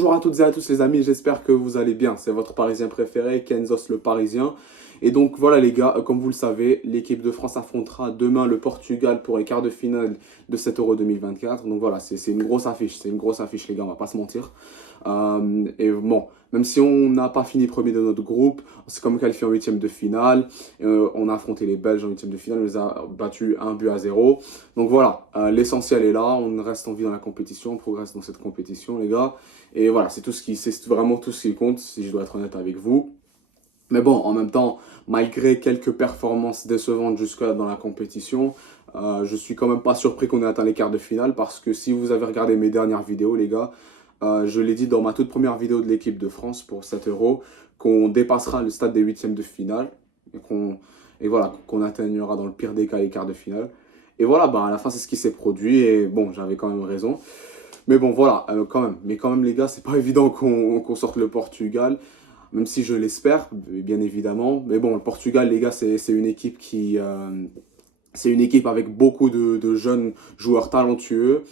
Bonjour à toutes et à tous les amis, j'espère que vous allez bien. C'est votre Parisien préféré, Kenzos le Parisien. Et donc voilà les gars, comme vous le savez, l'équipe de France affrontera demain le Portugal pour les quarts de finale de cet Euro 2024. Donc voilà, c'est une grosse affiche, les gars, on va pas se mentir. Et bon, même si on n'a pas fini premier de notre groupe, on s'est quand même qualifié en huitième de finale. On a affronté les Belges en huitième de finale, on les a battus 1-0. Donc voilà, l'essentiel est là, on reste en vie dans la compétition, on progresse dans cette compétition les gars. Et voilà, c'est vraiment tout ce qui compte, si je dois être honnête avec vous. Mais bon, en même temps, malgré quelques performances décevantes jusque-là dans la compétition, je suis quand même pas surpris qu'on ait atteint les quarts de finale parce que si vous avez regardé mes dernières vidéos, les gars, je l'ai dit dans ma toute première vidéo de l'équipe de France pour 7 euros, qu'on dépassera le stade des huitièmes de finale et voilà, qu'on atteignera dans le pire des cas les quarts de finale. Et voilà, bah, à la fin, c'est ce qui s'est produit et bon, j'avais quand même raison. Mais bon, voilà, quand même. Mais quand même, les gars, c'est pas évident qu'on sorte le Portugal, même si je l'espère, bien évidemment. Mais bon, le Portugal, les gars, c'est une équipe c'est une équipe avec beaucoup de jeunes joueurs talentueux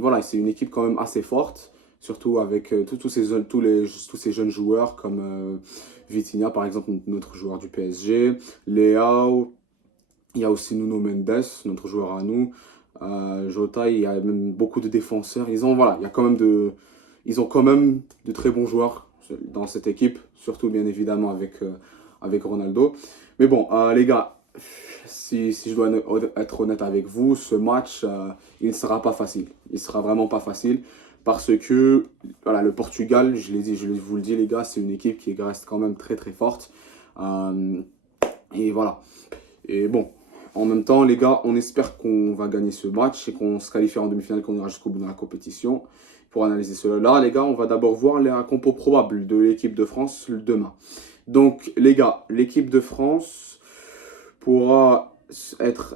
voilà, c'est une équipe quand même assez forte, surtout avec tous ces jeunes joueurs comme Vitinha, par exemple, notre joueur du PSG, Leao, il y a aussi Nuno Mendes, notre joueur à nous. Jota, il y a même beaucoup de défenseurs. Voilà, ils ont quand même de très bons joueurs dans cette équipe, surtout bien évidemment avec Ronaldo. Mais bon, les gars, si je dois être honnête avec vous, ce match, il ne sera pas facile. Il sera vraiment pas facile parce que voilà, le Portugal, je l'ai dit, vous le dis les gars, c'est une équipe qui reste quand même très très forte. Euh, et voilà. Et bon, en même temps, les gars, on espère qu'on va gagner ce match et qu'on se qualifiera en demi-finale, qu'on ira jusqu'au bout de la compétition. Pour analyser cela, là, les gars, on va d'abord voir les compos probables de l'équipe de France demain. Donc, les gars, l'équipe de France pourra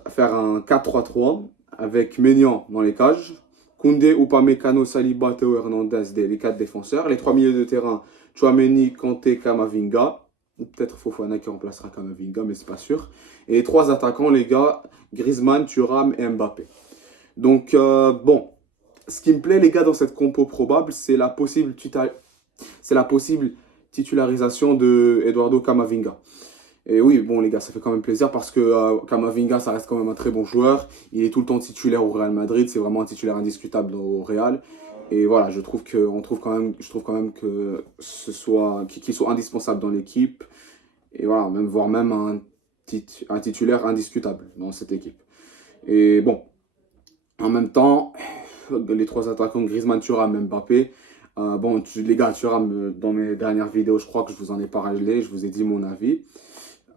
faire un 4-3-3 avec Maignan dans les cages, Koundé, Upamecano, Saliba, Théo Hernandez, les quatre défenseurs. Les trois milieux de terrain, Tchouaméni, Kanté, Kamavinga. Ou peut-être Fofana qui remplacera Kamavinga, mais c'est pas sûr. Et les trois attaquants, les gars, Griezmann, Thuram et Mbappé. Donc, bon, ce qui me plaît, les gars, dans cette compo probable, c'est la possible titularisation de Eduardo Camavinga. Et oui, bon, les gars, ça fait quand même plaisir parce que Camavinga, ça reste quand même un très bon joueur. Il est tout le temps titulaire au Real Madrid. C'est vraiment un titulaire indiscutable au Real. Et voilà, je trouve quand même que qu'il soit indispensable dans l'équipe. Et voilà, voire même un titulaire indiscutable dans cette équipe. Et bon, en même temps, les trois attaquants Griezmann, Thuram, Mbappé. Bon, les gars, Thuram, dans mes dernières vidéos, je crois que je vous en ai parlé, je vous ai dit mon avis.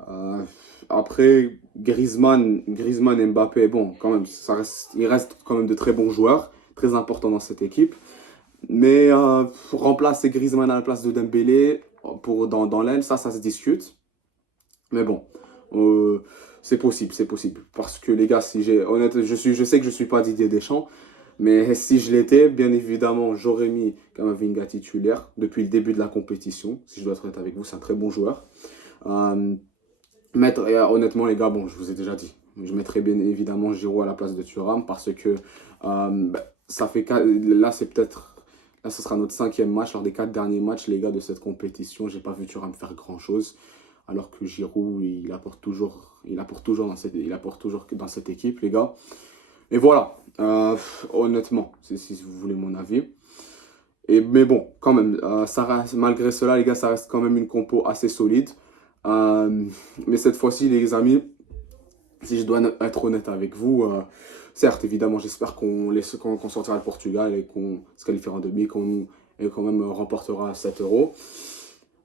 Euh, Après, Griezmann et Mbappé, bon, quand même, il reste quand même de très bons joueurs, très importants dans cette équipe. Mais remplacer Griezmann à la place de Dembélé dans l'aile, ça se discute. Mais bon, c'est possible, c'est possible. Parce que les gars, je sais que je suis pas Didier Deschamps, mais si je l'étais, bien évidemment, j'aurais mis Camavinga titulaire depuis le début de la compétition. Si je dois être honnête avec vous, c'est un très bon joueur. Euh, Honnêtement, les gars, bon, je vous ai déjà dit, je mettrais bien évidemment Giroud à la place de Thuram parce que ça fait là, là, ce sera notre cinquième match. Lors des 4 derniers matchs, les gars, de cette compétition, j'ai pas vu Thuram faire grand-chose. Alors que Giroud, il apporte toujours dans cette équipe, les gars. Et voilà, honnêtement, si vous voulez mon avis. Mais bon, quand même, malgré cela, les gars, ça reste quand même une compo assez solide. Mais cette fois-ci, les amis, si je dois être honnête avec vous, certes, évidemment, j'espère qu'on sortira le Portugal et qu'on se qualifiera en demi, et quand même remportera 7 euros.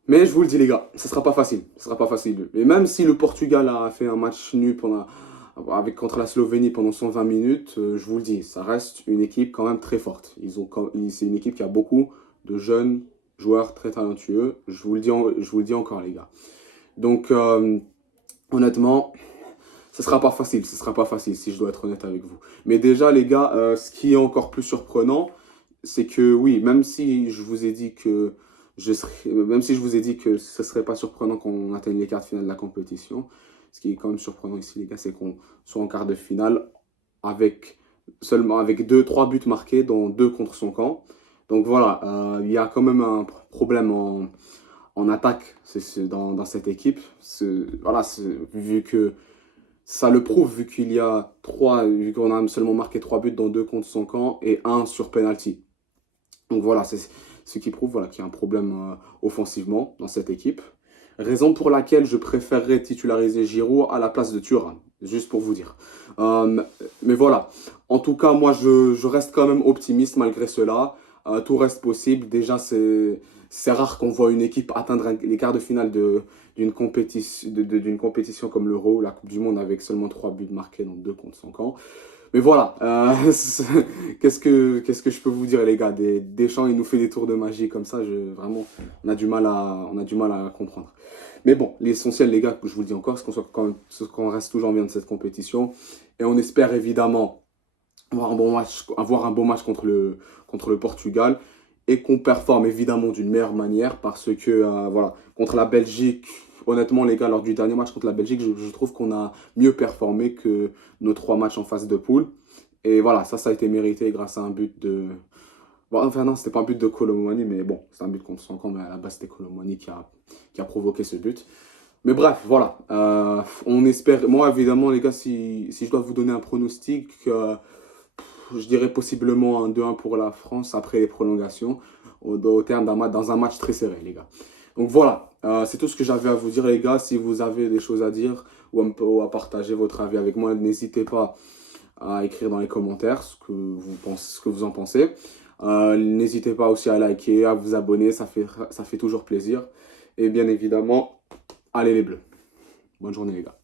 Mais je vous le dis, les gars, ce sera pas facile. Ce sera pas facile. Et même si le Portugal a fait un match nul contre la Slovénie pendant 120 minutes, je vous le dis, ça reste une équipe quand même très forte. C'est une équipe qui a beaucoup de jeunes joueurs très talentueux. Je vous le dis encore, les gars. Donc, honnêtement, ce sera pas facile. Ce sera pas facile si je dois être honnête avec vous. Mais déjà, les gars, ce qui est encore plus surprenant, c'est que oui, même si je vous ai dit que ce serait pas surprenant qu'on atteigne les quarts de finale de la compétition, ce qui est quand même surprenant ici, les gars, c'est qu'on soit en quart de finale avec seulement avec 3 buts marqués, dont 2 contre son camp. Donc voilà, il y a quand même un problème en attaque dans cette équipe. Voilà, vu que ça le prouve, vu qu'on a seulement marqué 3 buts dans 2 contre son camp et un sur penalty. Donc voilà, c'est ce qui prouve voilà, qu'il y a un problème offensivement dans cette équipe. Raison pour laquelle je préférerais titulariser Giroud à la place de Thuram, juste pour vous dire. Mais voilà, en tout cas, moi je reste quand même optimiste malgré cela. Tout reste possible. Déjà, c'est rare qu'on voit une équipe atteindre les quarts de finale d'une compétition comme l'Euro, la Coupe du Monde, avec seulement 3 buts marqués, donc 2 contre son camp. Mais voilà, qu'est-ce que je peux vous dire, les gars? Deschamps, il nous fait des tours de magie comme ça, vraiment, on a du mal à comprendre. Mais bon, l'essentiel, les gars, je vous le dis encore, c'est qu'on reste toujours bien de cette compétition. Et on espère évidemment avoir un bon match contre le Portugal et qu'on performe évidemment d'une meilleure manière parce que, voilà, contre la Belgique, honnêtement, les gars, lors du dernier match contre la Belgique, je trouve qu'on a mieux performé que nos 3 matchs en phase de poule. Et voilà, ça a été mérité grâce à un but de... Bon, enfin non, c'était pas un but de Kolo Muani, mais bon, c'est un but contre son camp, mais à la base, c'était Kolo Muani qui a provoqué ce but. Mais bref, voilà. On espère... Moi, évidemment, les gars, si je dois vous donner un pronostic, je dirais possiblement un 2-1 pour la France après les prolongations, au terme dans un match très serré, les gars. Donc voilà, c'est tout ce que j'avais à vous dire, les gars. Si vous avez des choses à dire ou à partager votre avis avec moi, n'hésitez pas à écrire dans les commentaires ce que vous en pensez. N'hésitez pas aussi à liker, à vous abonner, ça fait toujours plaisir. Et bien évidemment, allez les Bleus. Bonne journée, les gars.